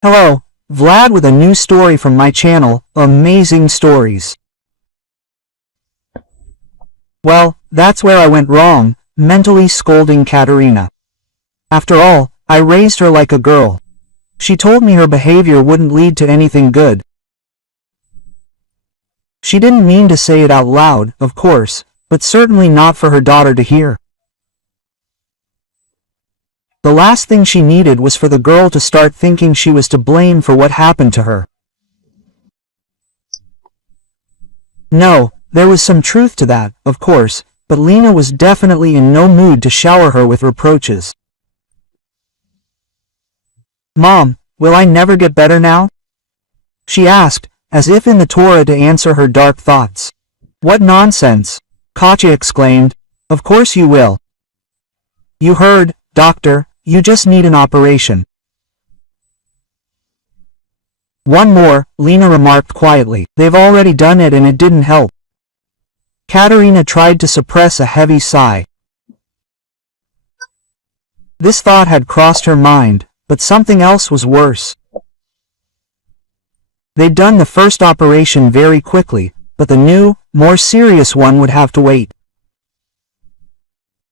Hello, Vlad with a new story from my channel, Amazing Stories. Well, that's where I went wrong, mentally scolding Katerina. After all, I raised her like a girl. She told me her behavior wouldn't lead to anything good. She didn't mean to say it out loud, of course, but certainly not for her daughter to hear. The last thing she needed was for the girl to start thinking she was to blame for what happened to her. No, there was some truth to that, of course, but Lena was definitely in no mood to shower her with reproaches. "Mom, will I never get better now?" she asked, as if in the Torah to answer her dark thoughts. "What nonsense!" Katya exclaimed. "Of course you will. You heard, doctor, you just need an operation." "One more," Lena remarked quietly. "They've already done it and it didn't help." Katerina tried to suppress a heavy sigh. This thought had crossed her mind, but something else was worse. They'd done the first operation very quickly, but the new, more serious one would have to wait.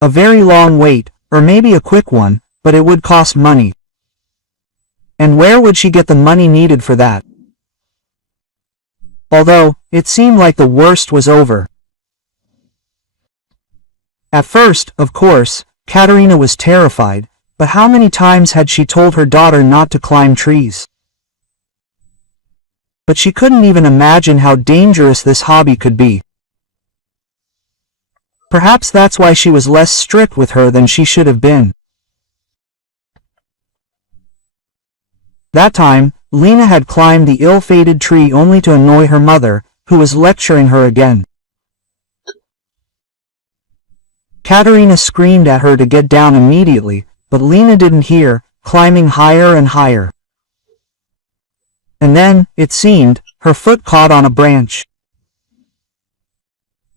A very long wait, or maybe a quick one, but it would cost money. And where would she get the money needed for that? Although, it seemed like the worst was over. At first, of course, Katerina was terrified, but how many times had she told her daughter not to climb trees? But she couldn't even imagine how dangerous this hobby could be. Perhaps that's why she was less strict with her than she should have been. That time, Lena had climbed the ill-fated tree only to annoy her mother, who was lecturing her again. Katerina screamed at her to get down immediately, but Lena didn't hear, climbing higher and higher. And then, it seemed, her foot caught on a branch.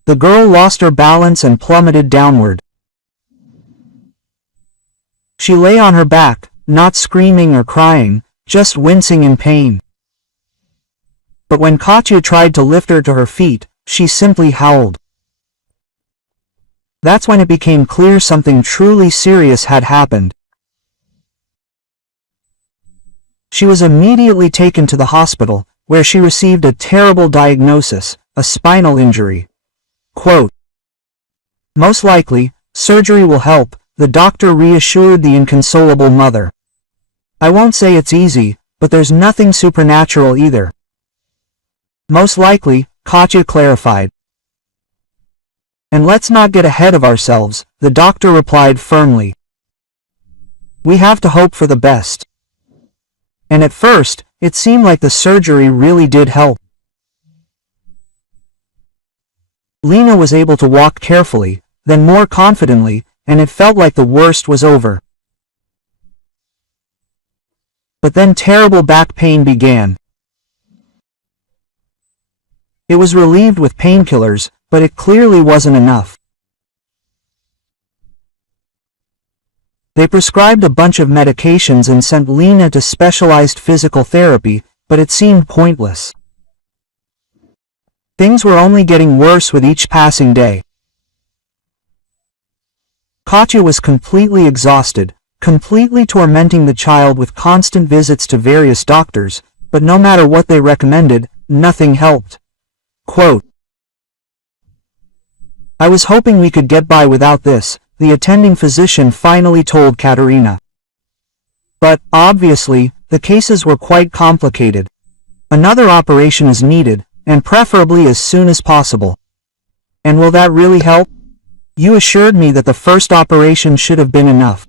The girl lost her balance and plummeted downward. She lay on her back, not screaming or crying, just wincing in pain. But when Katya tried to lift her to her feet, she simply howled. That's when it became clear something truly serious had happened. She was immediately taken to the hospital, where she received a terrible diagnosis, a spinal injury. Quote, "Most likely, surgery will help," the doctor reassured the inconsolable mother. "I won't say it's easy, but there's nothing supernatural either." "Most likely," Katya clarified. "And let's not get ahead of ourselves," the doctor replied firmly. "We have to hope for the best." And at first, it seemed like the surgery really did help. Lena was able to walk carefully, then more confidently, and it felt like the worst was over. But then terrible back pain began. It was relieved with painkillers, but it clearly wasn't enough. They prescribed a bunch of medications and sent Lena to specialized physical therapy, but it seemed pointless. Things were only getting worse with each passing day. Katya was completely exhausted, completely tormenting the child with constant visits to various doctors, but no matter what they recommended, nothing helped. Quote, "I was hoping we could get by without this," the attending physician finally told Katerina. But, obviously, the cases were quite complicated. Another operation is needed, and preferably as soon as possible. "And will that really help? You assured me that the first operation should have been enough."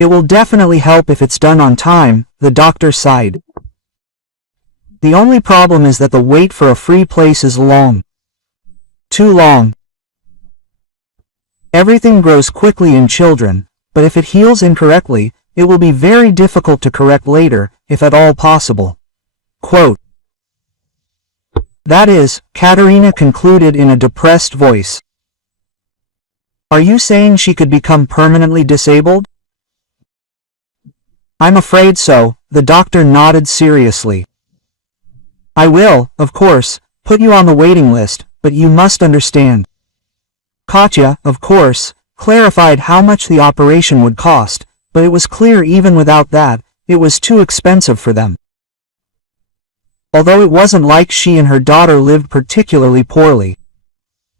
"It will definitely help if it's done on time," the doctor sighed. "The only problem is that the wait for a free place is long. Too long. Everything grows quickly in children, but if it heals incorrectly, it will be very difficult to correct later, if at all possible." Quote, "That is," Katerina concluded in a depressed voice. "Are you saying she could become permanently disabled?" I'm afraid so, the doctor nodded seriously. I will, of course, put you on the waiting list, but you must understand. Katya, of course, clarified how much the operation would cost, but it was clear even without that, it was too expensive for them. Although it wasn't like she and her daughter lived particularly poorly.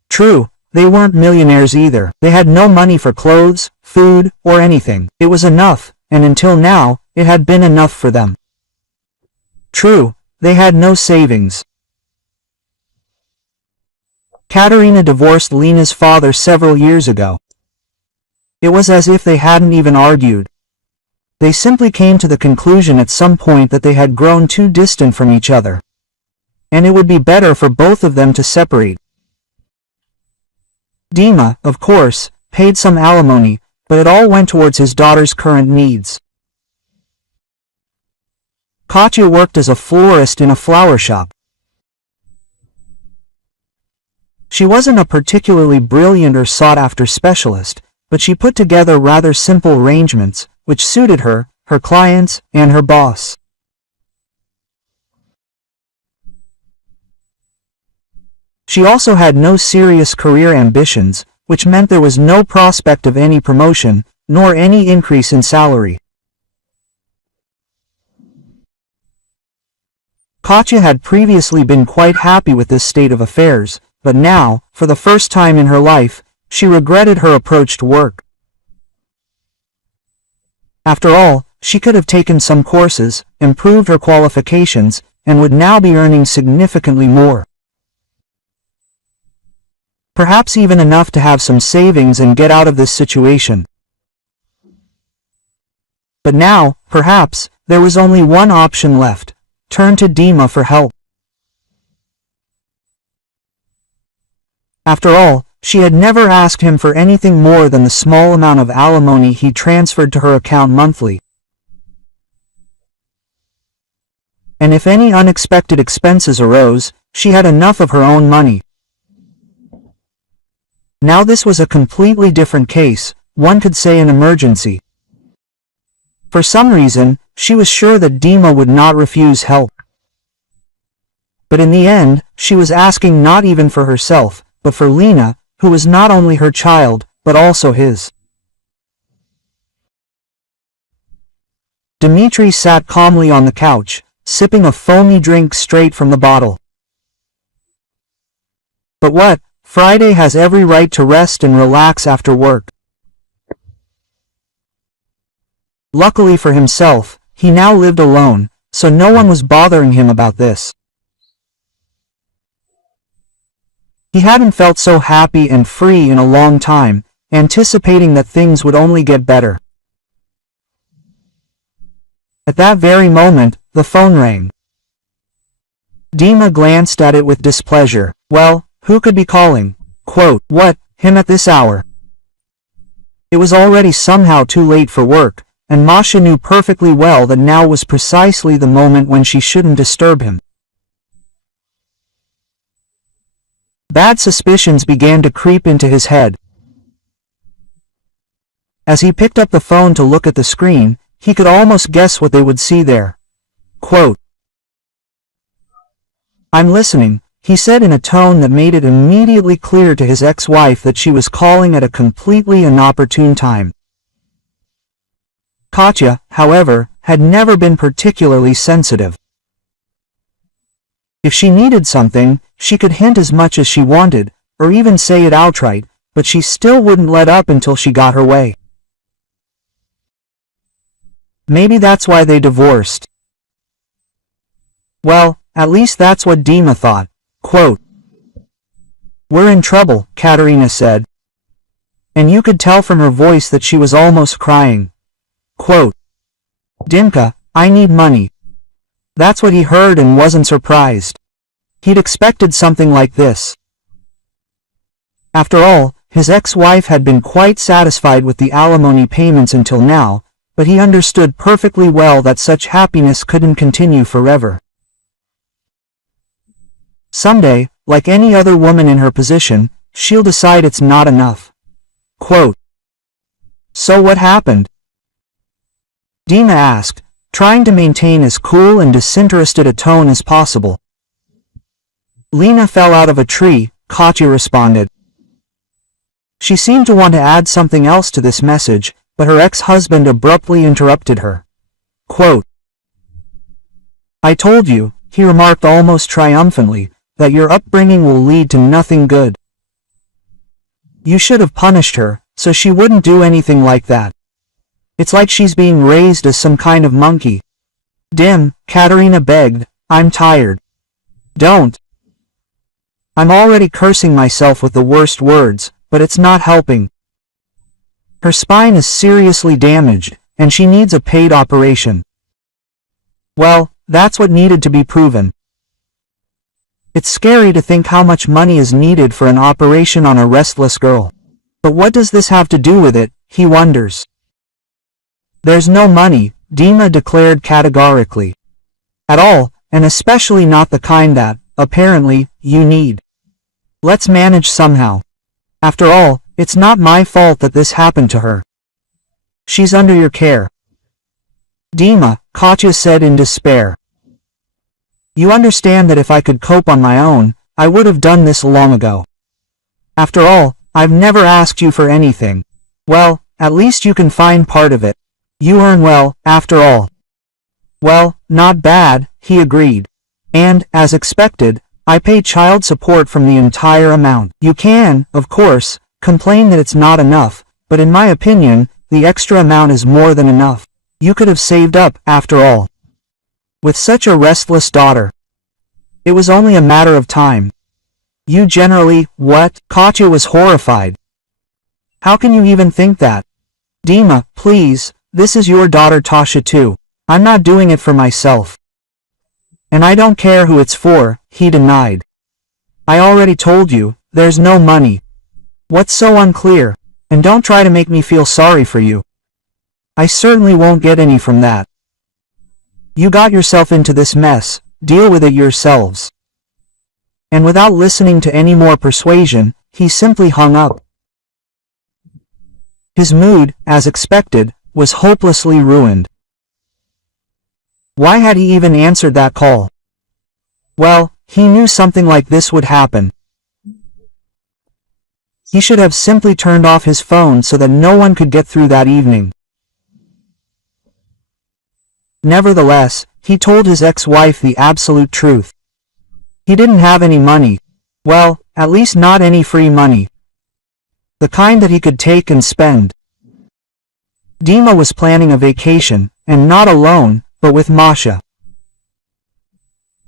True, they weren't millionaires either. They had no money for clothes, food, or anything. It was enough, and until now, it had been enough for them. True, they had no savings. Katerina divorced Lena's father several years ago. It was as if they hadn't even argued. They simply came to the conclusion at some point that they had grown too distant from each other. And it would be better for both of them to separate. Dima, of course, paid some alimony, but it all went towards his daughter's current needs. Katya worked as a florist in a flower shop. She wasn't a particularly brilliant or sought-after specialist, but she put together rather simple arrangements, which suited her, her clients, and her boss. She also had no serious career ambitions, which meant there was no prospect of any promotion, nor any increase in salary. Katya had previously been quite happy with this state of affairs, but now, for the first time in her life, she regretted her approach to work. After all, she could have taken some courses, improved her qualifications, and would now be earning significantly more. Perhaps even enough to have some savings and get out of this situation. But now, perhaps, there was only one option left: turn to Dima for help. After all, she had never asked him for anything more than the small amount of alimony he transferred to her account monthly. And if any unexpected expenses arose, she had enough of her own money. Now this was a completely different case, one could say an emergency. For some reason, she was sure that Dima would not refuse help. But in the end, she was asking not even for herself, but for Lena, who was not only her child, but also his. Dmitri sat calmly on the couch, sipping a foamy drink straight from the bottle. But what? Friday has every right to rest and relax after work. Luckily for himself, he now lived alone, so no one was bothering him about this. He hadn't felt so happy and free in a long time, anticipating that things would only get better. At that very moment, the phone rang. Dima glanced at it with displeasure. Well, who could be calling? Quote, what, him at this hour? It was already somehow too late for work, and Masha knew perfectly well that now was precisely the moment when she shouldn't disturb him. Bad suspicions began to creep into his head. As he picked up the phone to look at the screen, he could almost guess what they would see there. Quote, I'm listening, he said in a tone that made it immediately clear to his ex-wife that she was calling at a completely inopportune time. Katya, however, had never been particularly sensitive. If she needed something, she could hint as much as she wanted, or even say it outright, but she still wouldn't let up until she got her way. Maybe that's why they divorced. Well, at least that's what Dima thought. Quote, we're in trouble, Katerina said. And you could tell from her voice that she was almost crying. Quote, Dimka, I need money. That's what he heard and wasn't surprised. He'd expected something like this. After all, his ex-wife had been quite satisfied with the alimony payments until now, but he understood perfectly well that such happiness couldn't continue forever. Someday, like any other woman in her position, she'll decide it's not enough. Quote, so what happened? Dima asked, trying to maintain as cool and disinterested a tone as possible. Lena fell out of a tree, Katya responded. She seemed to want to add something else to this message, but her ex-husband abruptly interrupted her. Quote, "I told you," he remarked almost triumphantly, "that your upbringing will lead to nothing good. You should have punished her, so she wouldn't do anything like that. It's like she's being raised as some kind of monkey." "Dim," Katerina begged, "I'm tired." "Don't. I'm already cursing myself with the worst words, but it's not helping. Her spine is seriously damaged, and she needs a paid operation." Well, that's what needed to be proven. It's scary to think how much money is needed for an operation on a restless girl. But what does this have to do with it, he wonders. "There's no money," Dima declared categorically. "At all, and especially not the kind that, apparently, you need. Let's manage somehow. After all, it's not my fault that this happened to her. She's under your care." "Dima," Katya said in despair. "You understand that if I could cope on my own, I would have done this long ago. After all, I've never asked you for anything. Well, at least you can find part of it. You earn well, after all." "Well, not bad," he agreed. "And, as expected, I pay child support from the entire amount. You can, of course, complain that it's not enough, but in my opinion, the extra amount is more than enough. You could have saved up, after all. With such a restless daughter. It was only a matter of time. You generally, what?" Katya was horrified. "How can you even think that? Dima, please, this is your daughter Tasha too. I'm not doing it for myself. And I don't care who it's for," he denied. "I already told you, there's no money. What's so unclear? And don't try to make me feel sorry for you. I certainly won't get any from that. You got yourself into this mess, deal with it yourselves." And without listening to any more persuasion, he simply hung up. His mood, as expected, was hopelessly ruined. Why had he even answered that call? Well, he knew something like this would happen. He should have simply turned off his phone so that no one could get through that evening. Nevertheless, he told his ex-wife the absolute truth. He didn't have any money. Well, at least not any free money. The kind that he could take and spend. Dima was planning a vacation, and not alone, but with Masha.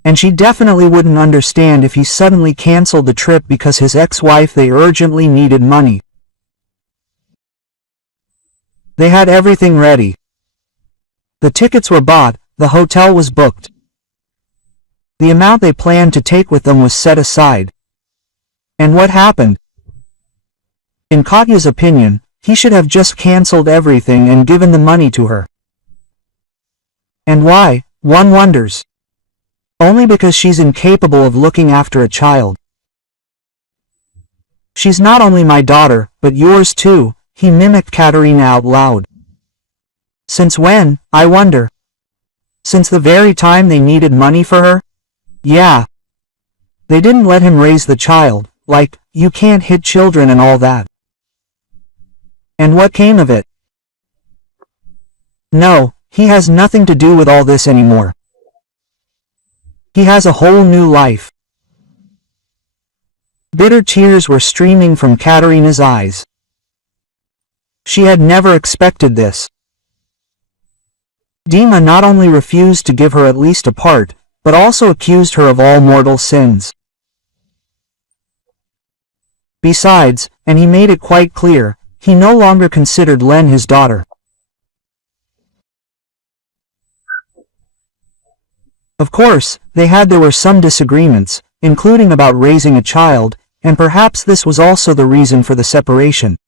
And she definitely wouldn't understand if he suddenly canceled the trip because his ex-wife they urgently needed money. They had everything ready. The tickets were bought, the hotel was booked. The amount they planned to take with them was set aside. And what happened? In Katya's opinion, he should have just cancelled everything and given the money to her. And why, one wonders. Only because she's incapable of looking after a child. "She's not only my daughter, but yours too," he mimicked Katerina out loud. "Since when, I wonder? Since the very time they needed money for her? Yeah. They didn't let him raise the child, like, you can't hit children and all that. And what came of it? No, he has nothing to do with all this anymore. He has a whole new life." Bitter tears were streaming from Katerina's eyes. She had never expected this. Dima not only refused to give her at least a part, but also accused her of all mortal sins. Besides, and he made it quite clear, he no longer considered Len his daughter. Of course, there were some disagreements, including about raising a child, and perhaps this was also the reason for the separation.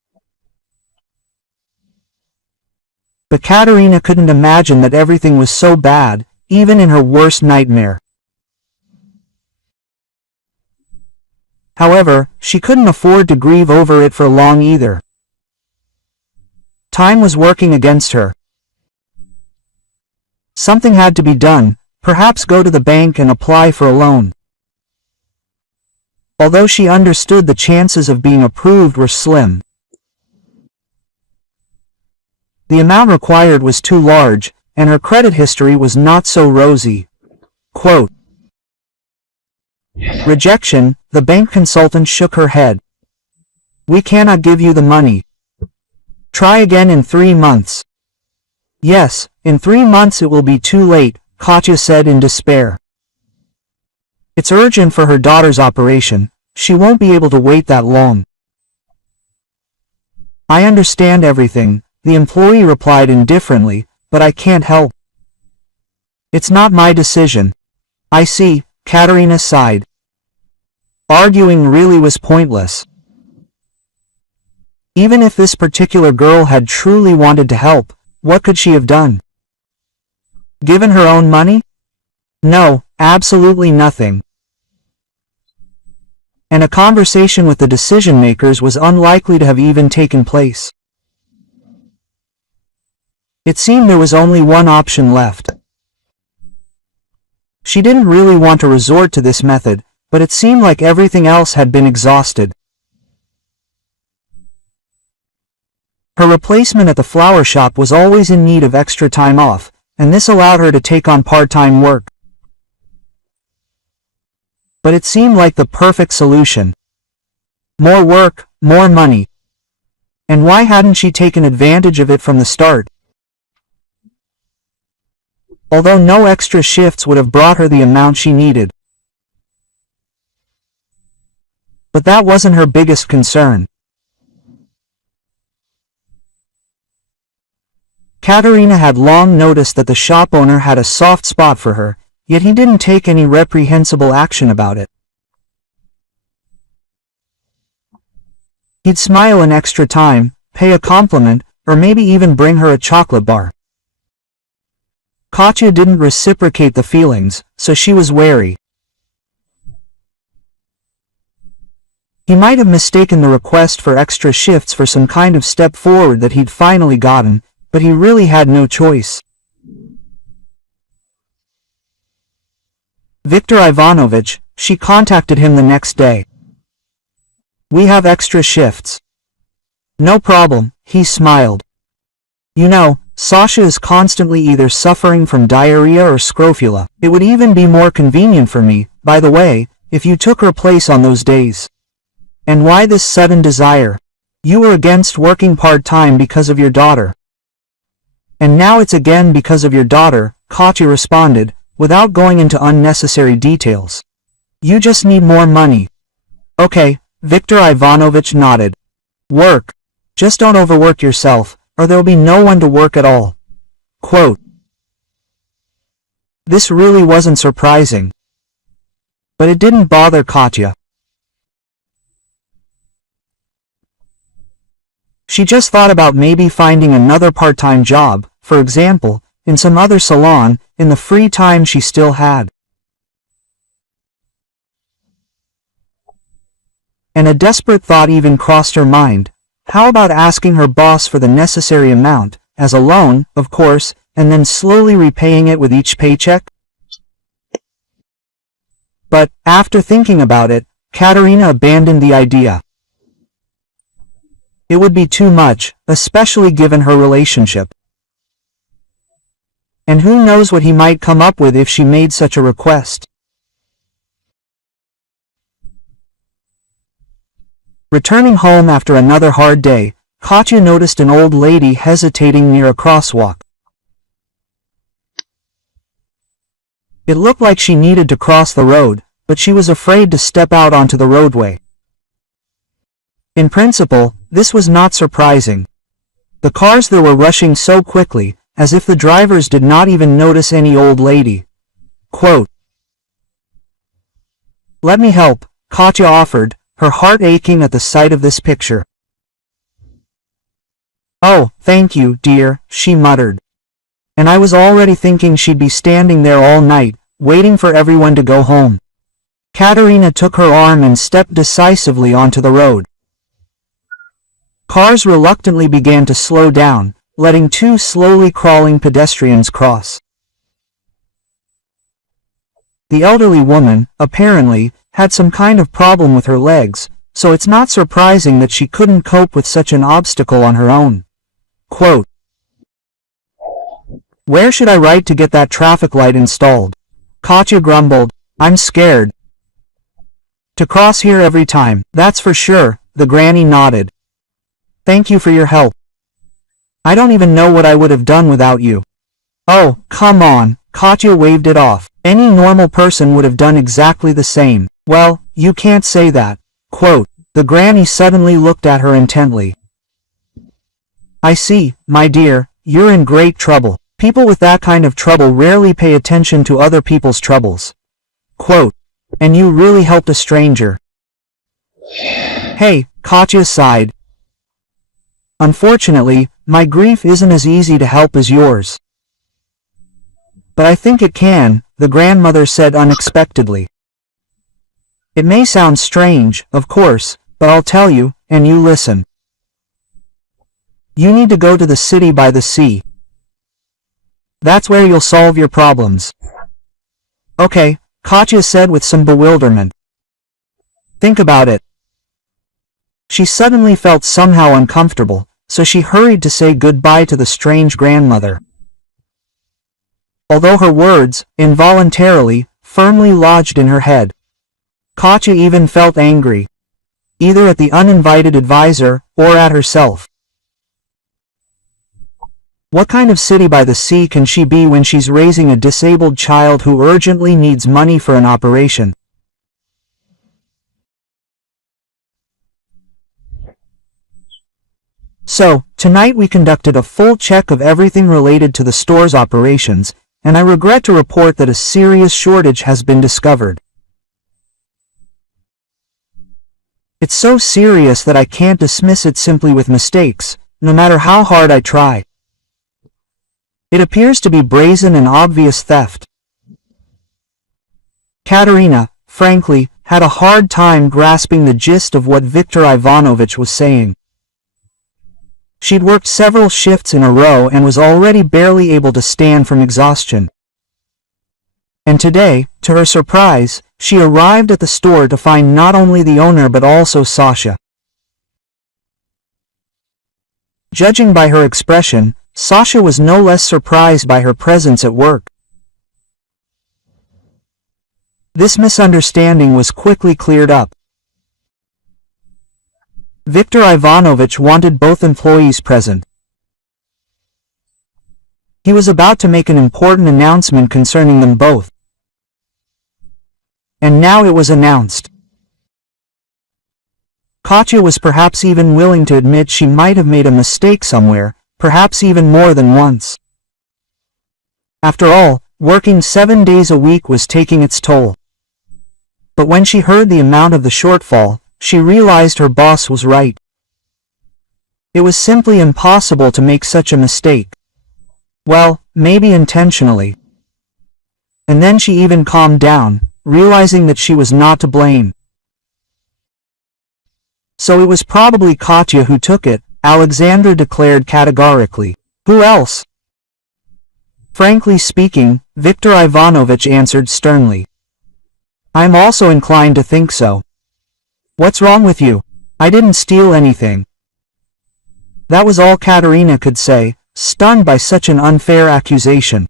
But Katerina couldn't imagine that everything was so bad, even in her worst nightmare. However, she couldn't afford to grieve over it for long either. Time was working against her. Something had to be done, perhaps go to the bank and apply for a loan. Although she understood the chances of being approved were slim. The amount required was too large, and her credit history was not so rosy. Quote, rejection, the bank consultant shook her head. We cannot give you the money. Try again in 3 months. Yes, in 3 months it will be too late, Katya said in despair. It's urgent for her daughter's operation. She won't be able to wait that long. I understand everything, the employee replied indifferently, but I can't help. It's not my decision. I see, Katerina sighed. Arguing really was pointless. Even if this particular girl had truly wanted to help, what could she have done? Given her own money? No, absolutely nothing. And a conversation with the decision-makers was unlikely to have even taken place. It seemed there was only one option left. She didn't really want to resort to this method, but it seemed like everything else had been exhausted. Her replacement at the flower shop was always in need of extra time off, and this allowed her to take on part-time work. But it seemed like the perfect solution. More work, more money. And why hadn't she taken advantage of it from the start? Although no extra shifts would have brought her the amount she needed. But that wasn't her biggest concern. Katerina had long noticed that the shop owner had a soft spot for her, yet he didn't take any reprehensible action about it. He'd smile an extra time, pay a compliment, or maybe even bring her a chocolate bar. Katya didn't reciprocate the feelings, so she was wary. He might have mistaken the request for extra shifts for some kind of step forward that he'd finally gotten, but he really had no choice. Viktor Ivanovich, she contacted him the next day. We have extra shifts. No problem, he smiled. You know, Sasha is constantly either suffering from diarrhea or scrofula. It would even be more convenient for me, by the way, if you took her place on those days. And why this sudden desire? You were against working part-time because of your daughter. And now it's again because of your daughter, Katya responded, without going into unnecessary details. You just need more money. Okay, Viktor Ivanovich nodded. Work. Just don't overwork yourself, or there'll be no one to work at all. Quote. This really wasn't surprising. But it didn't bother Katya. She just thought about maybe finding another part-time job, for example, in some other salon, in the free time she still had. And a desperate thought even crossed her mind. How about asking her boss for the necessary amount, as a loan, of course, and then slowly repaying it with each paycheck? But, after thinking about it, Katerina abandoned the idea. It would be too much, especially given her relationship. And who knows what he might come up with if she made such a request. Returning home after another hard day, Katya noticed an old lady hesitating near a crosswalk. It looked like she needed to cross the road, but she was afraid to step out onto the roadway. In principle, this was not surprising. The cars there were rushing so quickly, as if the drivers did not even notice any old lady. Quote. Let me help, Katya offered, her heart aching at the sight of this picture. Oh, thank you, dear, she muttered. And I was already thinking she'd be standing there all night, waiting for everyone to go home. Katerina took her arm and stepped decisively onto the road. Cars reluctantly began to slow down, letting two slowly crawling pedestrians cross. The elderly woman, apparently, had some kind of problem with her legs, so it's not surprising that she couldn't cope with such an obstacle on her own. Quote, "Where should I write to get that traffic light installed?" Katya grumbled. "I'm scared to cross here every time, that's for sure," the granny nodded. "Thank you for your help. I don't even know what I would have done without you." "Oh, come on," Katya waved it off. "Any normal person would have done exactly the same." "Well, you can't say that." Quote, the granny suddenly looked at her intently. "I see, my dear, you're in great trouble. People with that kind of trouble rarely pay attention to other people's troubles." Quote, "And you really helped a stranger." "Hey," Katya sighed. "Unfortunately, my grief isn't as easy to help as yours." "But I think it can," the grandmother said unexpectedly. "It may sound strange, of course, but I'll tell you, and you listen. You need to go to the city by the sea. That's where you'll solve your problems." "Okay," Katya said with some bewilderment. "Think about it." She suddenly felt somehow uncomfortable, so she hurried to say goodbye to the strange grandmother. Although her words, involuntarily, firmly lodged in her head, Katya even felt angry, either at the uninvited advisor, or at herself. What kind of city by the sea can she be when she's raising a disabled child who urgently needs money for an operation? So, tonight we conducted a full check of everything related to the store's operations, and I regret to report that a serious shortage has been discovered. It's so serious that I can't dismiss it simply with mistakes, no matter how hard I try. It appears to be brazen and obvious theft. Katerina, frankly, had a hard time grasping the gist of what Viktor Ivanovich was saying. She'd worked several shifts in a row and was already barely able to stand from exhaustion. And today, to her surprise, she arrived at the store to find not only the owner but also Sasha. Judging by her expression, Sasha was no less surprised by her presence at work. This misunderstanding was quickly cleared up. Viktor Ivanovich wanted both employees present. He was about to make an important announcement concerning them both. And now it was announced. Katya was perhaps even willing to admit she might have made a mistake somewhere, perhaps even more than once. After all, working 7 days a week was taking its toll. But when she heard the amount of the shortfall, she realized her boss was right. It was simply impossible to make such a mistake. Well, maybe intentionally. And then she even calmed down, realizing that she was not to blame. So it was probably Katya who took it, Alexandra declared categorically. Who else? Frankly speaking, Viktor Ivanovich answered sternly. I'm also inclined to think so. What's wrong with you? I didn't steal anything. That was all Katerina could say, stunned by such an unfair accusation.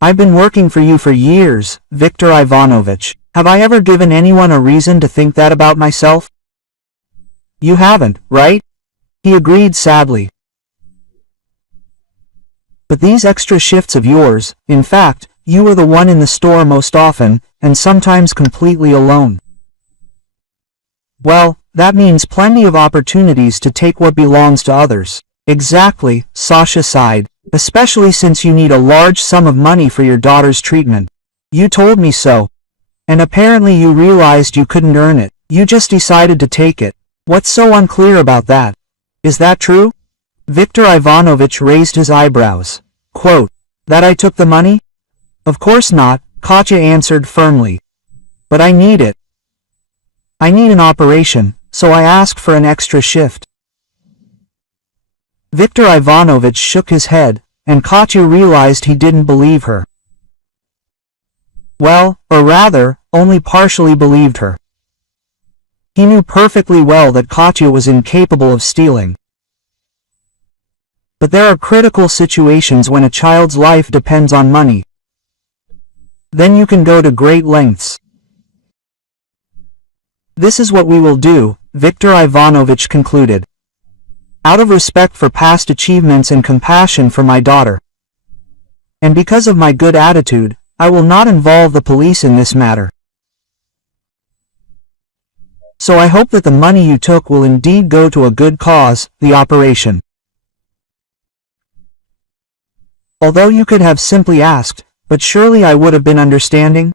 I've been working for you for years, Viktor Ivanovich. Have I ever given anyone a reason to think that about myself? You haven't, right? He agreed sadly. But these extra shifts of yours, in fact, you were the one in the store most often, and sometimes completely alone. Well, that means plenty of opportunities to take what belongs to others. Exactly, Sasha sighed, especially since you need a large sum of money for your daughter's treatment. You told me so. And apparently you realized you couldn't earn it. You just decided to take it. What's so unclear about that? Is that true? Viktor Ivanovich raised his eyebrows. Quote, that I took the money? Of course not, Katya answered firmly. But I need it. I need an operation, so I asked for an extra shift. Viktor Ivanovich shook his head, and Katya realized he didn't believe her. Well, or rather, only partially believed her. He knew perfectly well that Katya was incapable of stealing. But there are critical situations when a child's life depends on money. Then you can go to great lengths. This is what we will do, Viktor Ivanovich concluded. Out of respect for past achievements and compassion for my daughter. And because of my good attitude, I will not involve the police in this matter. So I hope that the money you took will indeed go to a good cause, the operation. Although you could have simply asked, but surely I would have been understanding?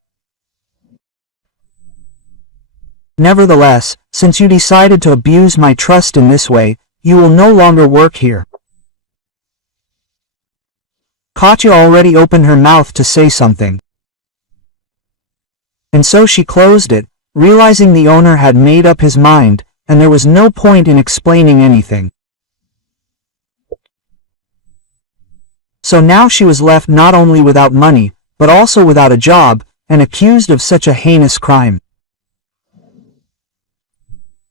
Nevertheless, since you decided to abuse my trust in this way, you will no longer work here. Katya already opened her mouth to say something. And so she closed it, realizing the owner had made up his mind, and there was no point in explaining anything. So now she was left not only without money, but also without a job, and accused of such a heinous crime.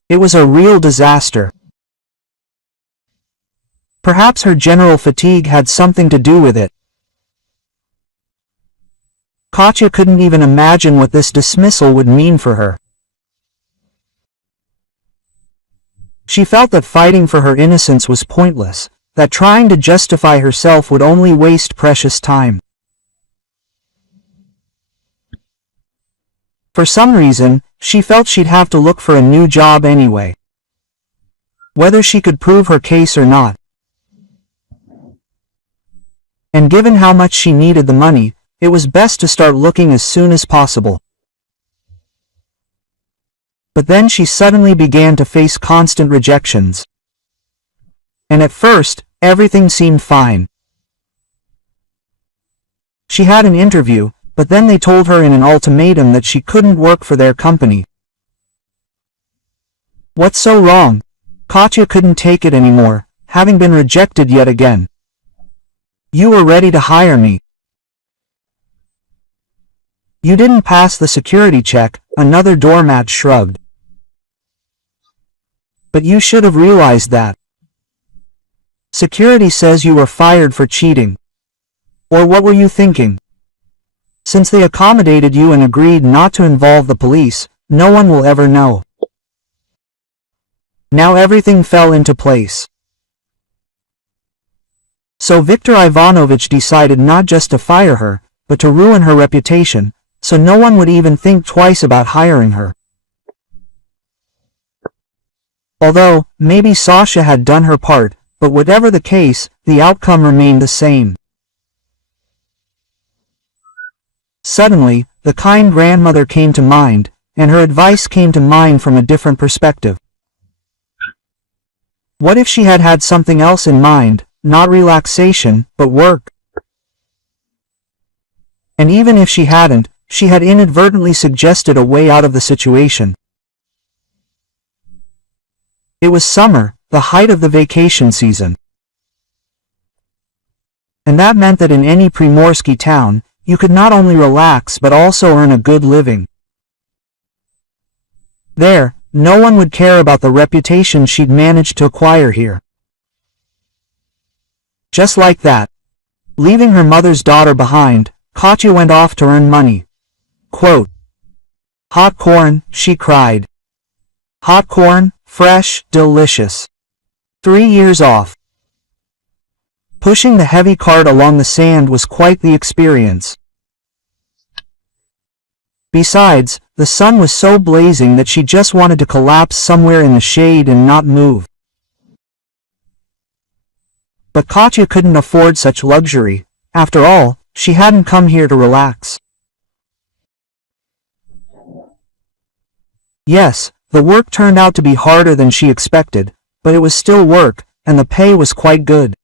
It was a real disaster. Perhaps her general fatigue had something to do with it. Katya couldn't even imagine what this dismissal would mean for her. She felt that fighting for her innocence was pointless, that trying to justify herself would only waste precious time. For some reason, she felt she'd have to look for a new job anyway. Whether she could prove her case or not. And given how much she needed the money, it was best to start looking as soon as possible. But then she suddenly began to face constant rejections. And at first, everything seemed fine. She had an interview, but then they told her in an ultimatum that she couldn't work for their company. What's so wrong? Katya couldn't take it anymore, having been rejected yet again. You were ready to hire me. You didn't pass the security check, another doormat shrugged. But you should have realized that. Security says you were fired for cheating. Or what were you thinking? Since they accommodated you and agreed not to involve the police, no one will ever know. Now everything fell into place. So Viktor Ivanovich decided not just to fire her, but to ruin her reputation, so no one would even think twice about hiring her. Although, maybe Sasha had done her part, but whatever the case, the outcome remained the same. Suddenly, the kind grandmother came to mind, and her advice came to mind from a different perspective. What if she had had something else in mind, not relaxation, but work? And even if she hadn't, she had inadvertently suggested a way out of the situation. It was summer, the height of the vacation season. And that meant that in any Primorsky town, you could not only relax but also earn a good living. There, no one would care about the reputation she'd managed to acquire here. Just like that. Leaving her mother's daughter behind, Katya went off to earn money. Quote, "Hot corn," she cried. Hot corn, fresh, delicious. 3 years off. Pushing the heavy cart along the sand was quite the experience. Besides, the sun was so blazing that she just wanted to collapse somewhere in the shade and not move. But Katya couldn't afford such luxury. After all, she hadn't come here to relax. Yes, the work turned out to be harder than she expected, but it was still work, and the pay was quite good.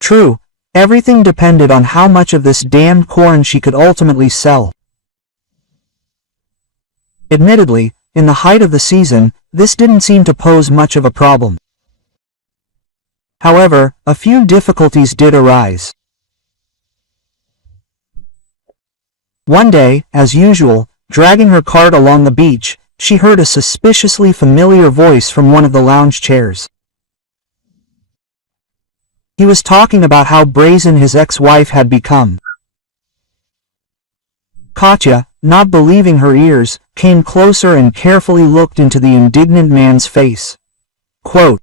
True, everything depended on how much of this damned corn she could ultimately sell. Admittedly, in the height of the season, this didn't seem to pose much of a problem. However, a few difficulties did arise. One day, as usual, dragging her cart along the beach, she heard a suspiciously familiar voice from one of the lounge chairs. He was talking about how brazen his ex-wife had become. Katya, not believing her ears, came closer and carefully looked into the indignant man's face. Quote,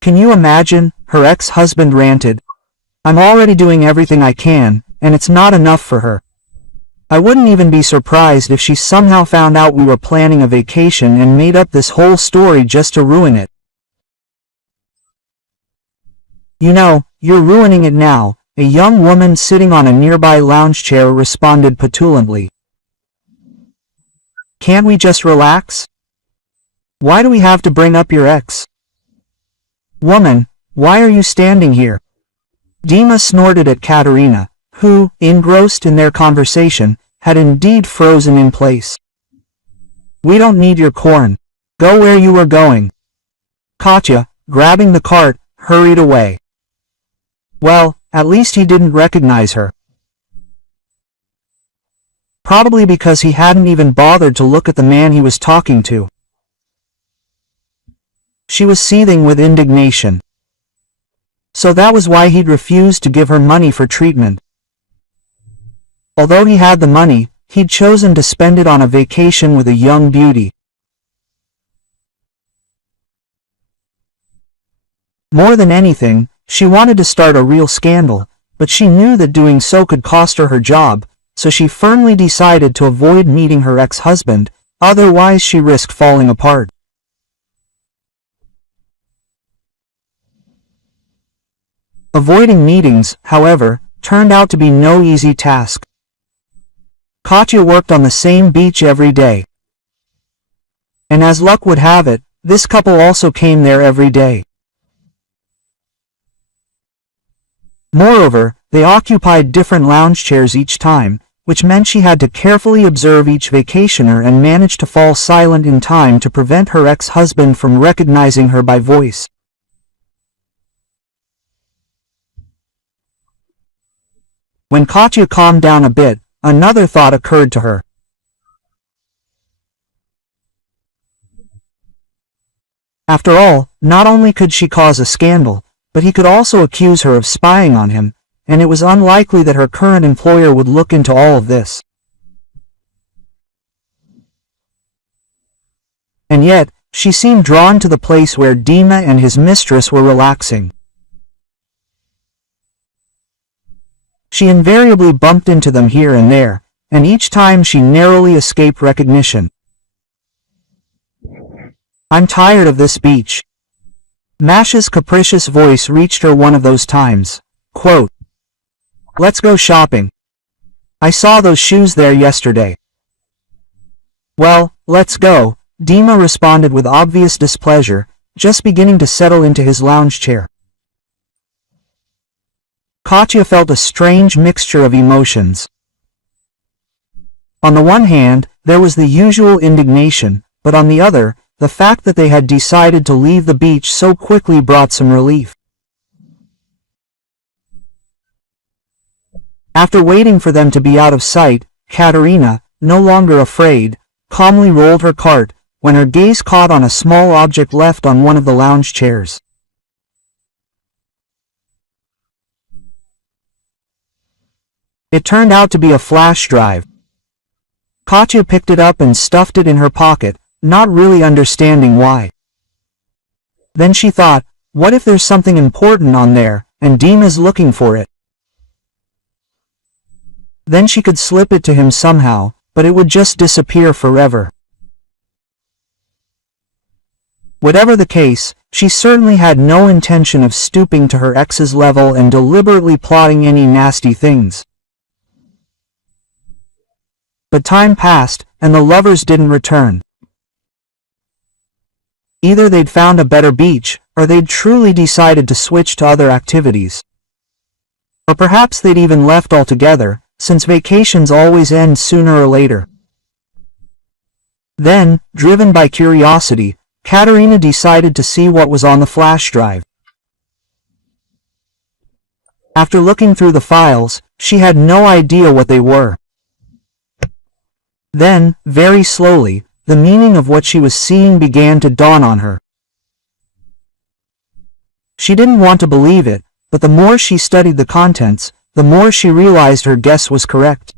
"Can you imagine?" her ex-husband ranted. "I'm already doing everything I can, and it's not enough for her. I wouldn't even be surprised if she somehow found out we were planning a vacation and made up this whole story just to ruin it." "You know, you're ruining it now," a young woman sitting on a nearby lounge chair responded petulantly. "Can't we just relax? Why do we have to bring up your ex?" "Woman, why are you standing here?" Dima snorted at Katerina, who, engrossed in their conversation, had indeed frozen in place. "We don't need your corn. Go where you were going." Katya, grabbing the cart, hurried away. Well, at least he didn't recognize her. Probably because he hadn't even bothered to look at the man he was talking to. She was seething with indignation. So that was why he'd refused to give her money for treatment. Although he had the money, he'd chosen to spend it on a vacation with a young beauty. More than anything, she wanted to start a real scandal, but she knew that doing so could cost her her job, so she firmly decided to avoid meeting her ex-husband, otherwise she risked falling apart. Avoiding meetings, however, turned out to be no easy task. Katya worked on the same beach every day. And as luck would have it, this couple also came there every day. Moreover, they occupied different lounge chairs each time, which meant she had to carefully observe each vacationer and manage to fall silent in time to prevent her ex-husband from recognizing her by voice. When Katya calmed down a bit, another thought occurred to her. After all, not only could she cause a scandal, but he could also accuse her of spying on him, and it was unlikely that her current employer would look into all of this. And yet, she seemed drawn to the place where Dima and his mistress were relaxing. She invariably bumped into them here and there, and each time she narrowly escaped recognition. "I'm tired of this beach." Masha's capricious voice reached her one of those times. Quote, "Let's go shopping. I saw those shoes there yesterday." "Well, let's go," Dima responded with obvious displeasure, just beginning to settle into his lounge chair. Katya felt a strange mixture of emotions. On the one hand, there was the usual indignation, but on the other, the fact that they had decided to leave the beach so quickly brought some relief. After waiting for them to be out of sight, Katerina, no longer afraid, calmly rolled her cart, when her gaze caught on a small object left on one of the lounge chairs. It turned out to be a flash drive. Katya picked it up and stuffed it in her pocket, not really understanding why. Then she thought, what if there's something important on there, and Dima's looking for it? Then she could slip it to him somehow, but it would just disappear forever. Whatever the case, she certainly had no intention of stooping to her ex's level and deliberately plotting any nasty things. But time passed, and the lovers didn't return. Either they'd found a better beach, or they'd truly decided to switch to other activities. Or perhaps they'd even left altogether, since vacations always end sooner or later. Then, driven by curiosity, Katerina decided to see what was on the flash drive. After looking through the files, she had no idea what they were. Then, very slowly, the meaning of what she was seeing began to dawn on her. She didn't want to believe it, but the more she studied the contents, the more she realized her guess was correct.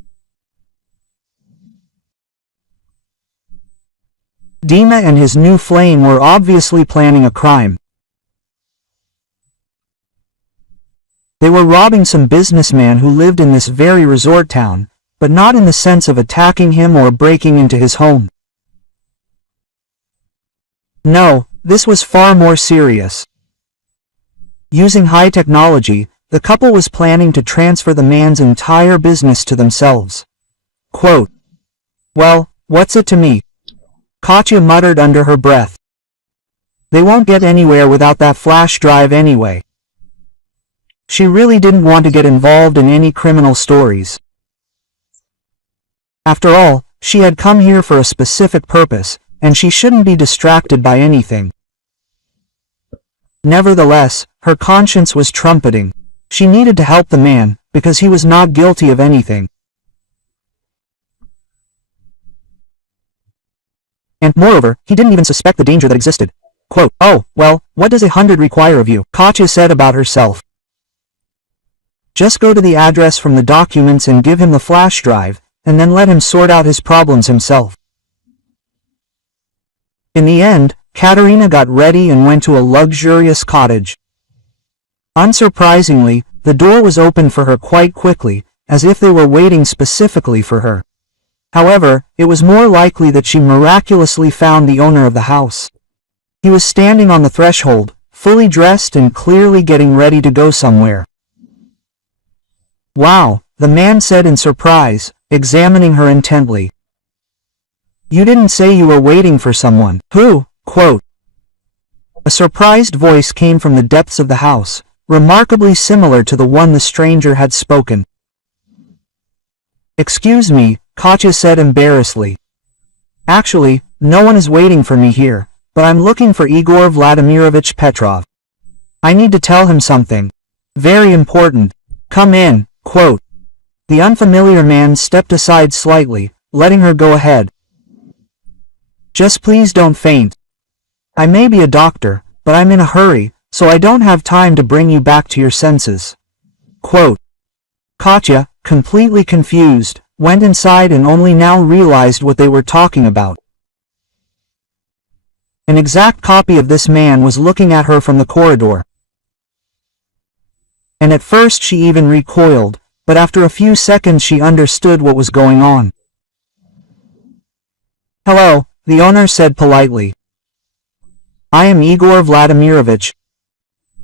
Dima and his new flame were obviously planning a crime. They were robbing some businessman who lived in this very resort town, but not in the sense of attacking him or breaking into his home. No, this was far more serious. Using high technology, the couple was planning to transfer the man's entire business to themselves. Quote, "Well, what's it to me?" Katya muttered under her breath. "They won't get anywhere without that flash drive anyway." She really didn't want to get involved in any criminal stories. After all, she had come here for a specific purpose, and she shouldn't be distracted by anything. Nevertheless, her conscience was trumpeting. She needed to help the man, because he was not guilty of anything. And moreover, he didn't even suspect the danger that existed. Quote, "Oh, well, what does 100 require of you?" Katya said about herself. "Just go to the address from the documents and give him the flash drive, and then let him sort out his problems himself." In the end, Katerina got ready and went to a luxurious cottage. Unsurprisingly, the door was opened for her quite quickly, as if they were waiting specifically for her. However, it was more likely that she miraculously found the owner of the house. He was standing on the threshold, fully dressed and clearly getting ready to go somewhere. "Wow," the man said in surprise, examining her intently. "You didn't say you were waiting for someone." "Who?" Quote. A surprised voice came from the depths of the house, remarkably similar to the one the stranger had spoken. "Excuse me," Katya said embarrassedly. "Actually, no one is waiting for me here, but I'm looking for Igor Vladimirovich Petrov. I need to tell him something. Very important. Come in." Quote. The unfamiliar man stepped aside slightly, letting her go ahead. "Just please don't faint. I may be a doctor, but I'm in a hurry, so I don't have time to bring you back to your senses." Quote. Katya, completely confused, went inside and only now realized what they were talking about. An exact copy of this man was looking at her from the corridor. And at first she even recoiled, but after a few seconds she understood what was going on. "Hello," the owner said politely. "I am Igor Vladimirovich.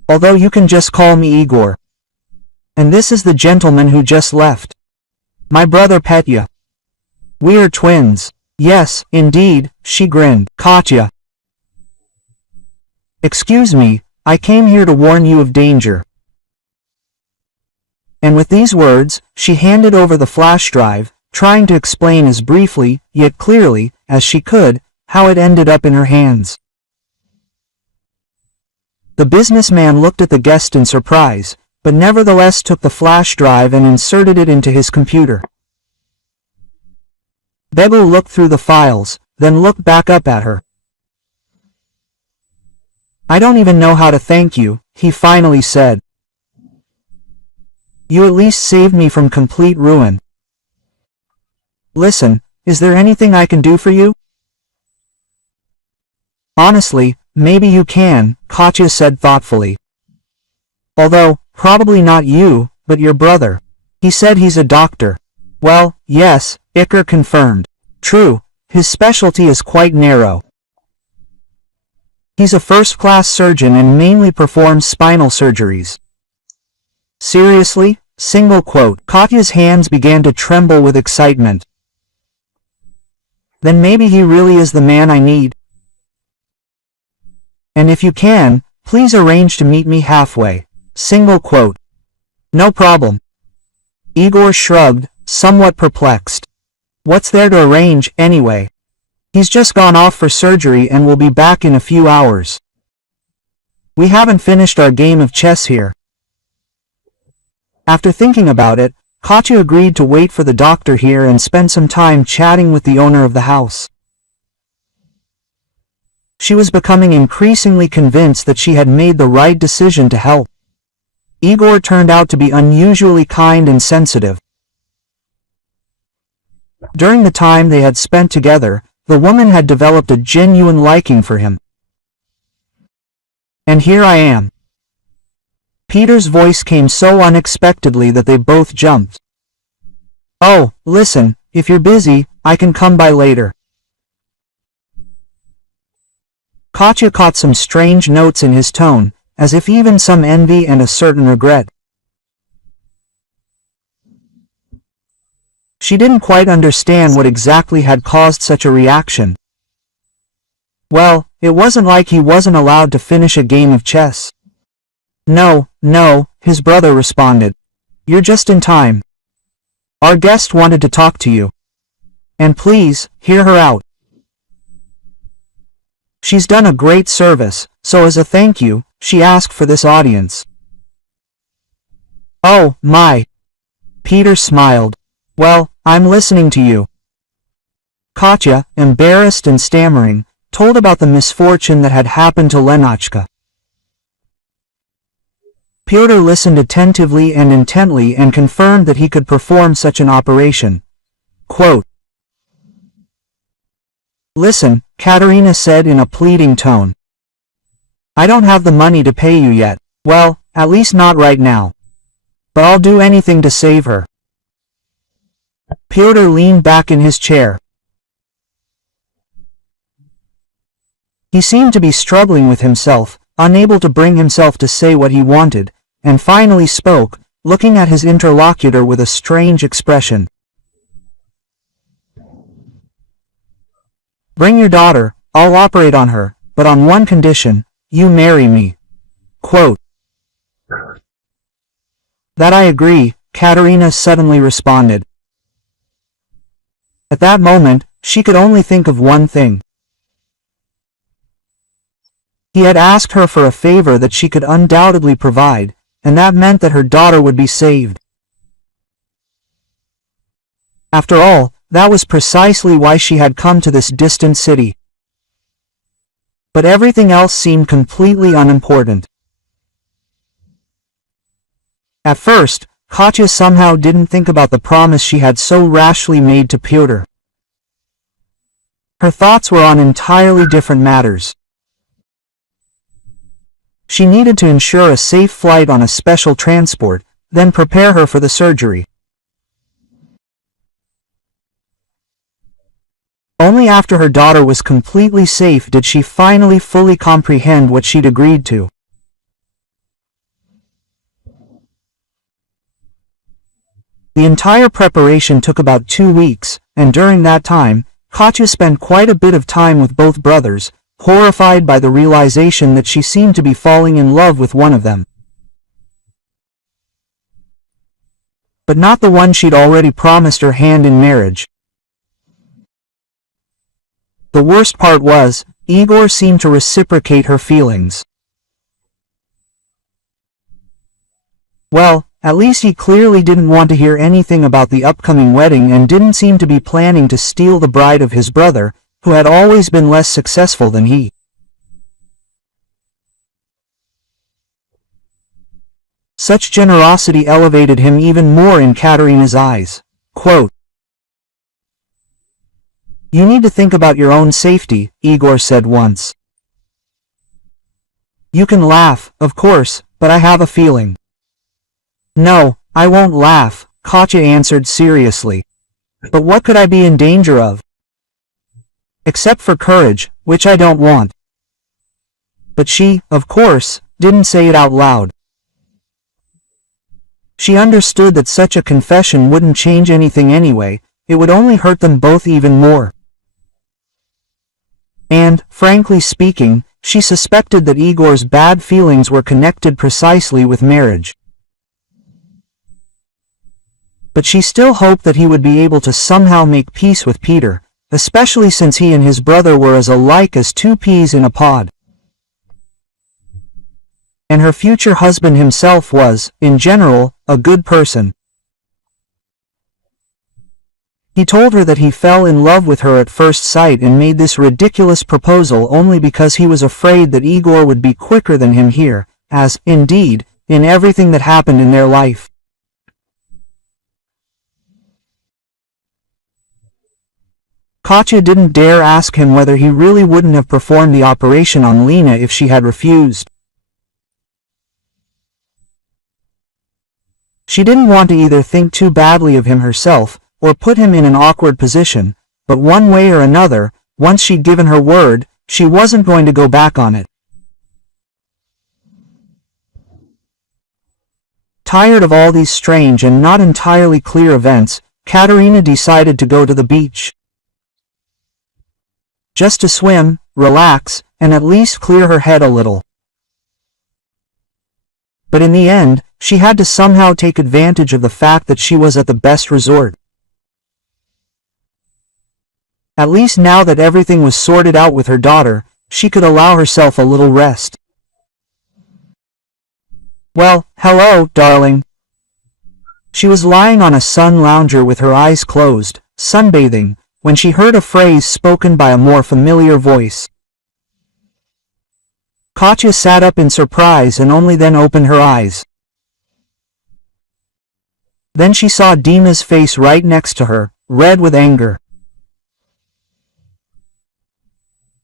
Although you can just call me Igor. And this is the gentleman who just left. My brother Petya. We are twins." "Yes, indeed," she grinned. "Katya. Excuse me, I came here to warn you of danger." And with these words, she handed over the flash drive, trying to explain as briefly, yet clearly, as she could, how it ended up in her hands. The businessman looked at the guest in surprise, but nevertheless took the flash drive and inserted it into his computer. Bego looked through the files, then looked back up at her. "I don't even know how to thank you," he finally said. "You at least saved me from complete ruin. Listen, is there anything I can do for you?" "Honestly, maybe you can," Katya said thoughtfully. "Although, probably not you, but your brother. He said he's a doctor." "Well, yes," Iker confirmed. "True, his specialty is quite narrow. He's a first-class surgeon and mainly performs spinal surgeries." "Seriously?" Single quote. Katya's hands began to tremble with excitement. "Then maybe he really is the man I need. And if you can, please arrange to meet me halfway." Single quote. "No problem." Igor shrugged, somewhat perplexed. "What's there to arrange, anyway? He's just gone off for surgery and will be back in a few hours. We haven't finished our game of chess here." After thinking about it, Katya agreed to wait for the doctor here and spend some time chatting with the owner of the house. She was becoming increasingly convinced that she had made the right decision to help. Igor turned out to be unusually kind and sensitive. During the time they had spent together, the woman had developed a genuine liking for him. And here I am. Peter's voice came so unexpectedly that they both jumped. Oh, listen, if you're busy, I can come by later. Katya caught some strange notes in his tone, as if even some envy and a certain regret. She didn't quite understand what exactly had caused such a reaction. Well, it wasn't like he wasn't allowed to finish a game of chess. No, his brother responded. You're just in time. Our guest wanted to talk to you. And please, hear her out. She's done a great service, so as a thank you, she asked for this audience. Oh, my. Peter smiled. Well, I'm listening to you. Katya, embarrassed and stammering, told about the misfortune that had happened to Lenachka. Pyotr listened attentively and intently and confirmed that he could perform such an operation. Quote, Listen, Katerina said in a pleading tone. I don't have the money to pay you yet. Well, at least not right now. But I'll do anything to save her. Pyotr leaned back in his chair. He seemed to be struggling with himself, unable to bring himself to say what he wanted, and finally spoke, looking at his interlocutor with a strange expression. Bring your daughter, I'll operate on her, but on one condition, you marry me. Quote, That I agree, Katerina suddenly responded. At that moment, she could only think of one thing. He had asked her for a favor that she could undoubtedly provide, and that meant that her daughter would be saved. After all, that was precisely why she had come to this distant city. But everything else seemed completely unimportant. At first, Katya somehow didn't think about the promise she had so rashly made to Pyotr. Her thoughts were on entirely different matters. She needed to ensure a safe flight on a special transport, then prepare her for the surgery. Only after her daughter was completely safe did she finally fully comprehend what she'd agreed to. The entire preparation took about 2 weeks, and during that time, Katya spent quite a bit of time with both brothers, horrified by the realization that she seemed to be falling in love with one of them. But not the one she'd already promised her hand in marriage. The worst part was, Igor seemed to reciprocate her feelings. Well, at least he clearly didn't want to hear anything about the upcoming wedding and didn't seem to be planning to steal the bride of his brother, who had always been less successful than he. Such generosity elevated him even more in Katerina's eyes. Quote, You need to think about your own safety, Igor said once. You can laugh, of course, but I have a feeling. No, I won't laugh, Katya answered seriously. But what could I be in danger of? Except for courage, which I don't want. But she, of course, didn't say it out loud. She understood that such a confession wouldn't change anything anyway, it would only hurt them both even more. And, frankly speaking, she suspected that Igor's bad feelings were connected precisely with marriage. But she still hoped that he would be able to somehow make peace with Peter, especially since he and his brother were as alike as 2 peas in a pod. And her future husband himself was, in general, a good person. He told her that he fell in love with her at first sight and made this ridiculous proposal only because he was afraid that Igor would be quicker than him here, as, indeed, in everything that happened in their life. Katya didn't dare ask him whether he really wouldn't have performed the operation on Lena if she had refused. She didn't want to either think too badly of him herself, or put him in an awkward position, but one way or another, once she'd given her word, she wasn't going to go back on it. Tired of all these strange and not entirely clear events, Katerina decided to go to the beach. Just to swim, relax, and at least clear her head a little. But in the end, she had to somehow take advantage of the fact that she was at the best resort. At least now that everything was sorted out with her daughter, she could allow herself a little rest. Well, hello, darling. She was lying on a sun lounger with her eyes closed, sunbathing, when she heard a phrase spoken by a more familiar voice. Katya sat up in surprise and only then opened her eyes. Then she saw Dima's face right next to her, red with anger.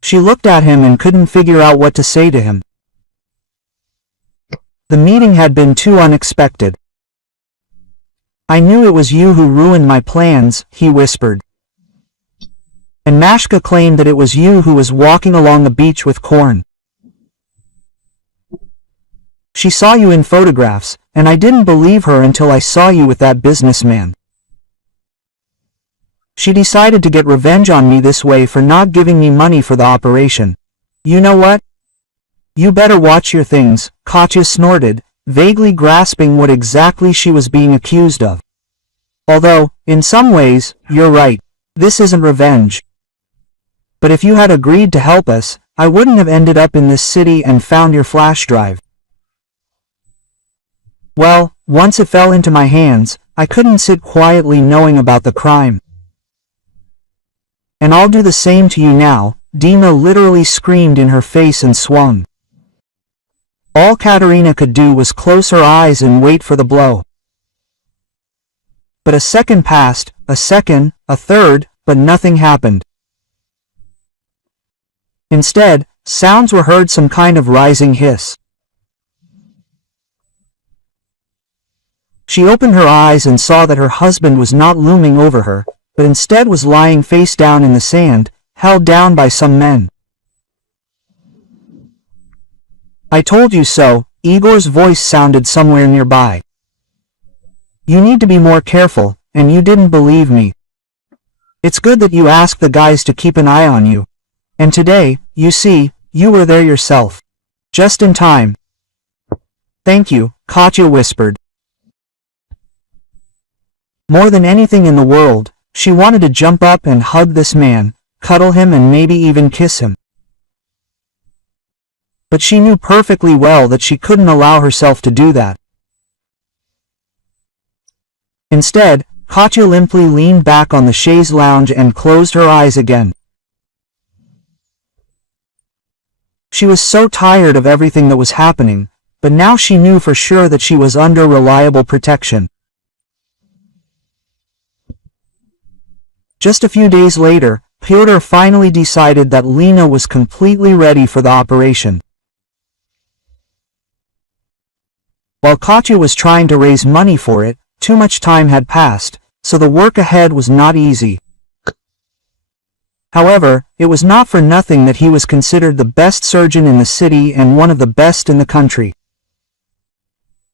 She looked at him and couldn't figure out what to say to him. The meeting had been too unexpected. I knew it was you who ruined my plans, he whispered. And Mashka claimed that it was you who was walking along the beach with Korn. She saw you in photographs, and I didn't believe her until I saw you with that businessman. She decided to get revenge on me this way for not giving me money for the operation. You know what? You better watch your things, Katya snorted, vaguely grasping what exactly she was being accused of. Although, in some ways, you're right. This isn't revenge. But if you had agreed to help us, I wouldn't have ended up in this city and found your flash drive. Well, once it fell into my hands, I couldn't sit quietly knowing about the crime. And I'll do the same to you now, Dima literally screamed in her face and swung. All Katerina could do was close her eyes and wait for the blow. But a second passed, a second, a third, but nothing happened. Instead, sounds were heard, some kind of rising hiss. She opened her eyes and saw that her husband was not looming over her, but instead was lying face down in the sand, held down by some men. I told you so, Igor's voice sounded somewhere nearby. You need to be more careful, and you didn't believe me. It's good that you asked the guys to keep an eye on you. And today, you see, you were there yourself. Just in time. Thank you, Katya whispered. More than anything in the world, she wanted to jump up and hug this man, cuddle him and maybe even kiss him. But she knew perfectly well that she couldn't allow herself to do that. Instead, Katya limply leaned back on the chaise lounge and closed her eyes again. She was so tired of everything that was happening, but now she knew for sure that she was under reliable protection. Just a few days later, Pyotr finally decided that Lena was completely ready for the operation. While Katya was trying to raise money for it, too much time had passed, so the work ahead was not easy. However, it was not for nothing that he was considered the best surgeon in the city and one of the best in the country.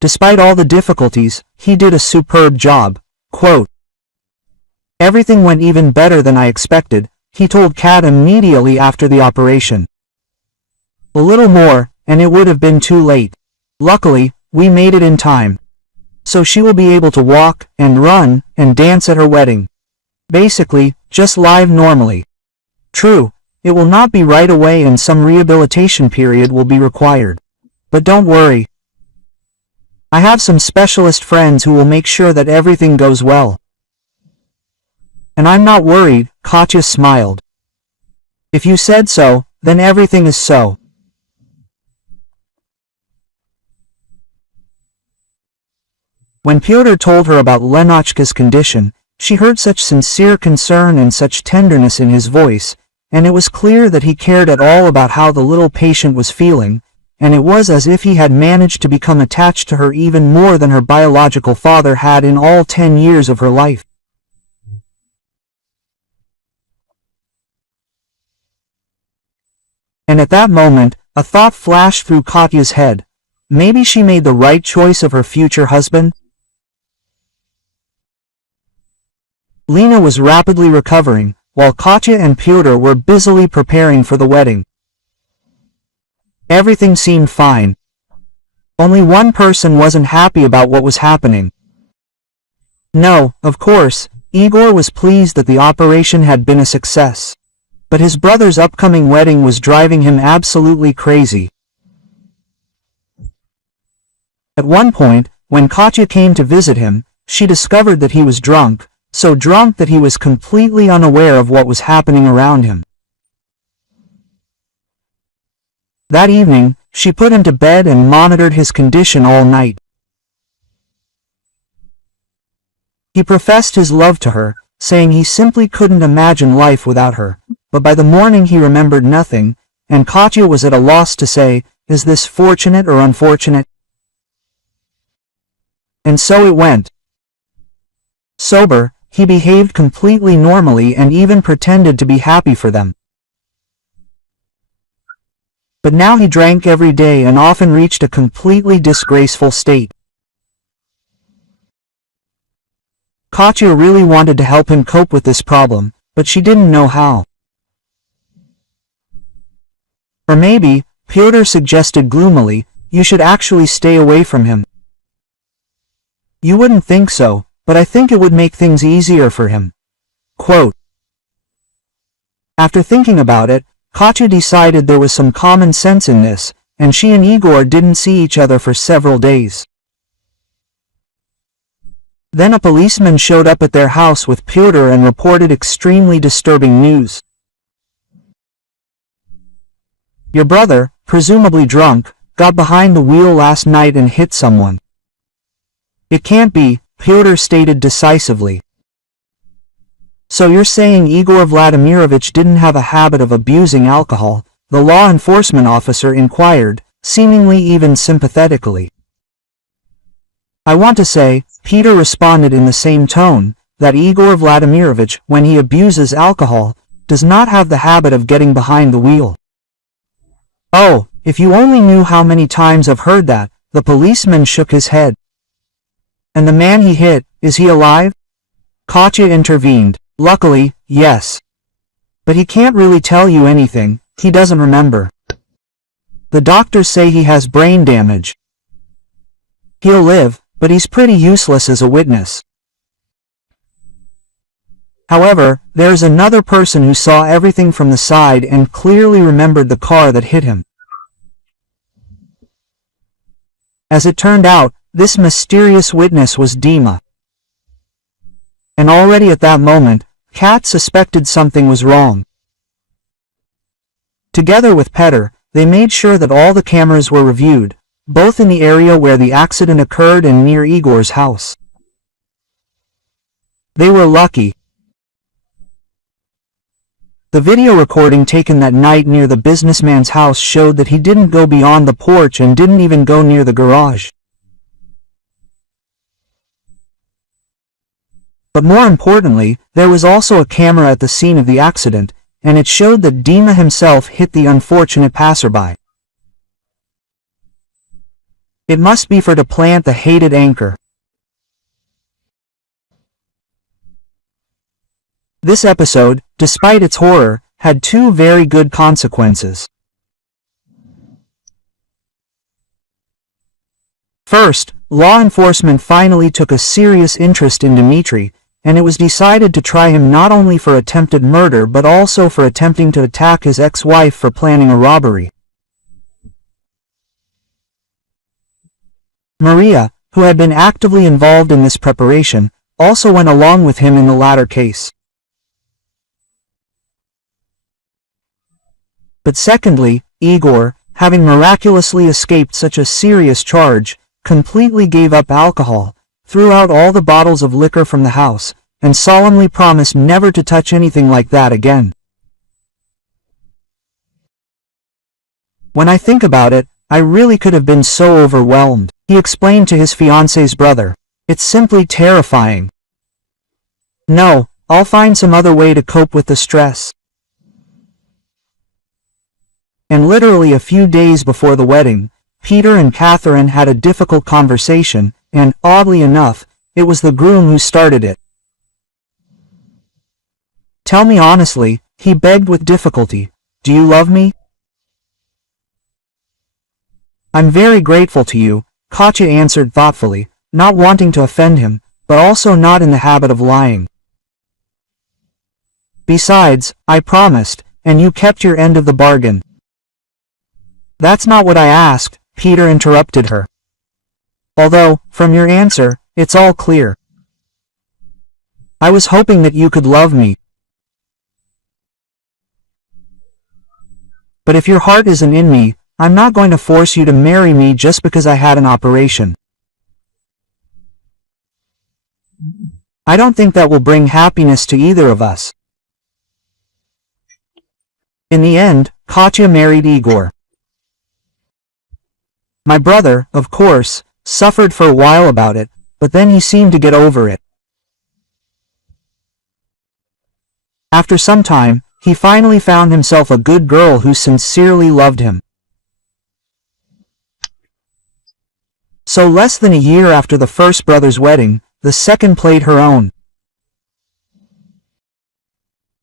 Despite all the difficulties, he did a superb job. Quote, everything went even better than I expected, he told Kat immediately after the operation. A little more, and it would have been too late. Luckily, we made it in time. So she will be able to walk, and run, and dance at her wedding. Basically, just live normally. True, it will not be right away and some rehabilitation period will be required. But don't worry. I have some specialist friends who will make sure that everything goes well. And I'm not worried, Katya smiled. If you said so, then everything is so. When Pyotr told her about Lenotchka's condition, she heard such sincere concern and such tenderness in his voice, and it was clear that he cared at all about how the little patient was feeling, and it was as if he had managed to become attached to her even more than her biological father had in all 10 years of her life. And at that moment, a thought flashed through Katya's head. Maybe she made the right choice of her future husband? Lena was rapidly recovering, while Katya and Pyotr were busily preparing for the wedding. Everything seemed fine. Only one person wasn't happy about what was happening. No, of course, Igor was pleased that the operation had been a success. But his brother's upcoming wedding was driving him absolutely crazy. At one point, when Katya came to visit him, she discovered that he was drunk, so drunk that he was completely unaware of what was happening around him. That evening, she put him to bed and monitored his condition all night. He professed his love to her, saying he simply couldn't imagine life without her, but by the morning he remembered nothing, and Katya was at a loss to say, is this fortunate or unfortunate? And so it went. Sober, he behaved completely normally and even pretended to be happy for them. But now he drank every day and often reached a completely disgraceful state. Katya really wanted to help him cope with this problem, but she didn't know how. Or maybe, Pyotr suggested gloomily, you should actually stay away from him. You wouldn't think so, but I think it would make things easier for him. Quote. After thinking about it, Katya decided there was some common sense in this, and she and Igor didn't see each other for several days. Then a policeman showed up at their house with Pyotr and reported extremely disturbing news. Your brother, presumably drunk, got behind the wheel last night and hit someone. It can't be, Pyotr stated decisively. So you're saying Igor Vladimirovich didn't have a habit of abusing alcohol? The law enforcement officer inquired, seemingly even sympathetically. I want to say, Peter responded in the same tone, that Igor Vladimirovich, when he abuses alcohol, does not have the habit of getting behind the wheel. Oh, if you only knew how many times I've heard that, the policeman shook his head. And the man he hit, is he alive? Katya intervened. Luckily, yes. But he can't really tell you anything, he doesn't remember. The doctors say he has brain damage. He'll live, but he's pretty useless as a witness. However, there's another person who saw everything from the side and clearly remembered the car that hit him. As it turned out, this mysterious witness was Dima. And already at that moment, Kat suspected something was wrong. Together with Petr, they made sure that all the cameras were reviewed, both in the area where the accident occurred and near Igor's house. They were lucky. The video recording taken that night near the businessman's house showed that he didn't go beyond the porch and didn't even go near the garage. But more importantly, there was also a camera at the scene of the accident, and it showed that Dima himself hit the unfortunate passerby. It must be for to plant the hated anchor. This episode, despite its horror, had two very good consequences. First, law enforcement finally took a serious interest in Dmitry, and it was decided to try him not only for attempted murder but also for attempting to attack his ex-wife for planning a robbery. Maria, who had been actively involved in this preparation, also went along with him in the latter case. But secondly, Igor, having miraculously escaped such a serious charge, completely gave up alcohol, threw out all the bottles of liquor from the house, and solemnly promised never to touch anything like that again. When I think about it, I really could have been so overwhelmed, he explained to his fiancée's brother. It's simply terrifying. No, I'll find some other way to cope with the stress. And literally a few days before the wedding, Peter and Catherine had a difficult conversation, and, oddly enough, it was the groom who started it. Tell me honestly, he begged with difficulty, do you love me? I'm very grateful to you, Katya answered thoughtfully, not wanting to offend him, but also not in the habit of lying. Besides, I promised, and you kept your end of the bargain. That's not what I asked, Peter interrupted her. Although, from your answer, it's all clear. I was hoping that you could love me. But if your heart isn't in me, I'm not going to force you to marry me just because I had an operation. I don't think that will bring happiness to either of us. In the end, Katya married Igor. My brother, of course, suffered for a while about it, but then he seemed to get over it. After some time, he finally found himself a good girl who sincerely loved him. So less than a year after the first brother's wedding, the second played her own.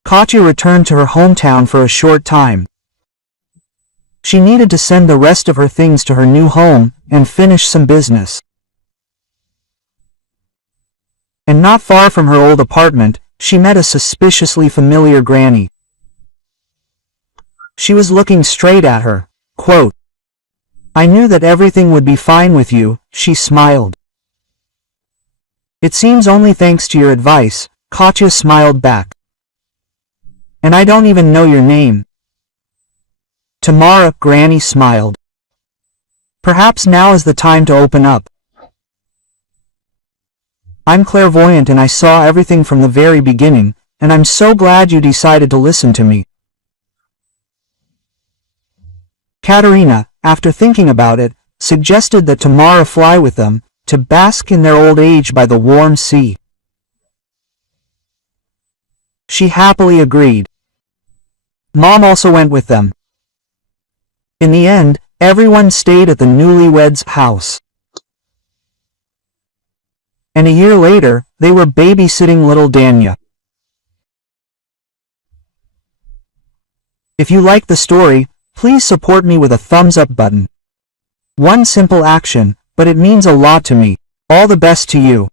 Katya returned to her hometown for a short time. She needed to send the rest of her things to her new home and finish some business. And not far from her old apartment, she met a suspiciously familiar granny. She was looking straight at her. Quote, I knew that everything would be fine with you, she smiled. It seems only thanks to your advice, Katya smiled back. And I don't even know your name. Tamara, Granny smiled. Perhaps now is the time to open up. I'm clairvoyant and I saw everything from the very beginning, and I'm so glad you decided to listen to me. Katerina, after thinking about it, suggested that Tamara fly with them, to bask in their old age by the warm sea. She happily agreed. Mom also went with them. In the end, everyone stayed at the newlyweds' house. And a year later, they were babysitting little Danya. If you like the story, please support me with a thumbs up button. One simple action, but it means a lot to me. All the best to you.